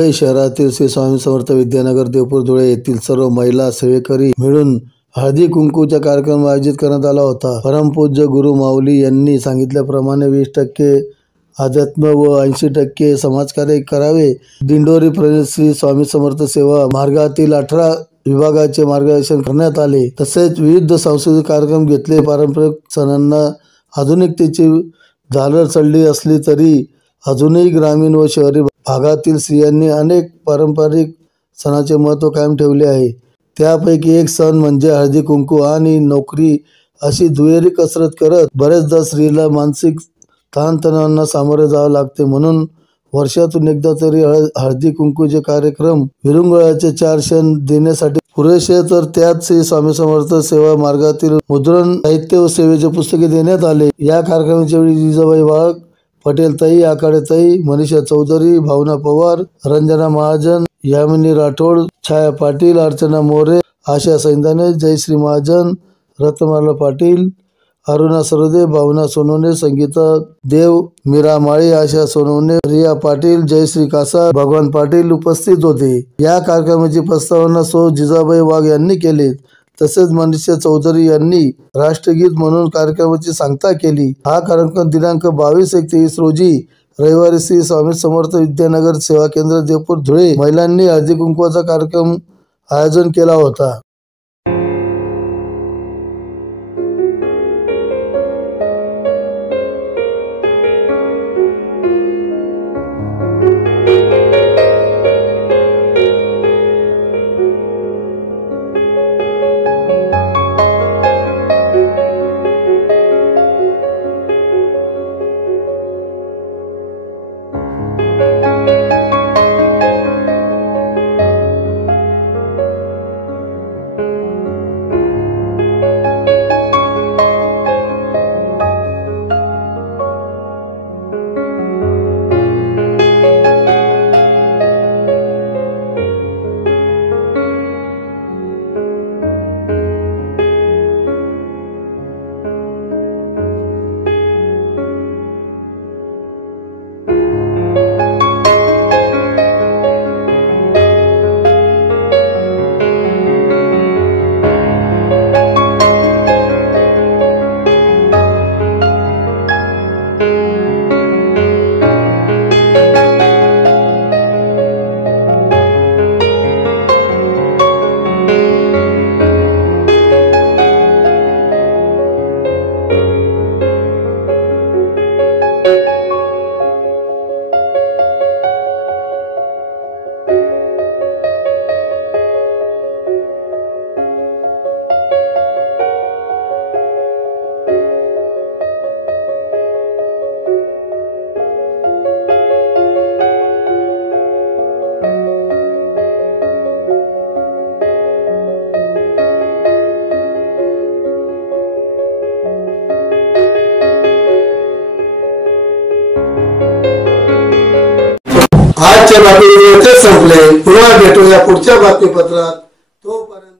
धुळे शहरातील श्री स्वामी समर्थ विद्यानगर देवपूर धुळे येथील सर्व महिला सेवेकरी मिळून हळदी कुंकूचा कार्यक्रम आयोजित करण्यात आला होता। परमपूज्य गुरु माऊली यांनी सांगितल्याप्रमाणे 20% अध्यात्म व 80% समाजकार्य करावे। दिंडोरी प्रणित श्री स्वामी समर्थ सेवा मार्गातील 18 विभागाचे मार्गदर्शन करण्यात आले। तसेच विविध सांस्कृतिक कार्यक्रम घेतले। पारंपरिक सणांना आधुनिकतेची झालर चढली असली तरी अजूनही ग्रामीण व शहरी भागातील स्त्रियांनी अनेक पारंपरिक सणाचे महत्त्व कायम ठेवले आहे। त्यापैकी एक सण म्हणजे हळदी कुंकू आणि नोकरी अशी दुहेरी कसरत करत बरेचदा स्त्रीला मानसिक ताणतणावांना सामोरे जावे लागते। म्हणून वर्षातून एकदा तरी हळदी कुंकूचे कार्यक्रम विरंगुळ्याचे 4 क्षण देण्यासाठी पुरेसे, तर त्यात श्री स्वामी समर्थ सेवा मार्गातील मुद्रण साहित्य व सेवेचे पुस्तके देण्यात आले। या कार्यक्रमाच्या वेळी जिजाबाई वाघ, पटेल ताई, आखाडे ताई, मनीषा चौधरी, भावना पवार, रंजना महाजन, यामिनी राठोड, छाया पाटील, अर्चना मोरे, आशा सैंदाने, जयश्री महाजन, रत्नमाला पाटील, अरुणा सरोदे, भावना सोनवणे, संगीता देव, मीरा माळी, आशा सोनवणे, रिया पाटील, जयश्री कासा, भगवान पाटील उपस्थित होते। या कार्यक्रमाची प्रस्तावना सौ जिजाबाई वाघ यांनी केली। तसेच मनीषा चौधरी यांनी राष्ट्रगीत म्हणून कार्यक्रमाची सांगता केली। हा कार्यक्रम दिनांक 22/1/23 रोजी रविवारी श्री स्वामी समर्थ विद्यानगर सेवा केंद्र देवपूर धुळे महिलांनी हळदी कुंकवाचा कार्यक्रम आयोजन केला होता। आजच्या बातमीपत्र संपले। पुन्हा भेटूया पुढच्या बातमीपत्रात। तोपर्यंत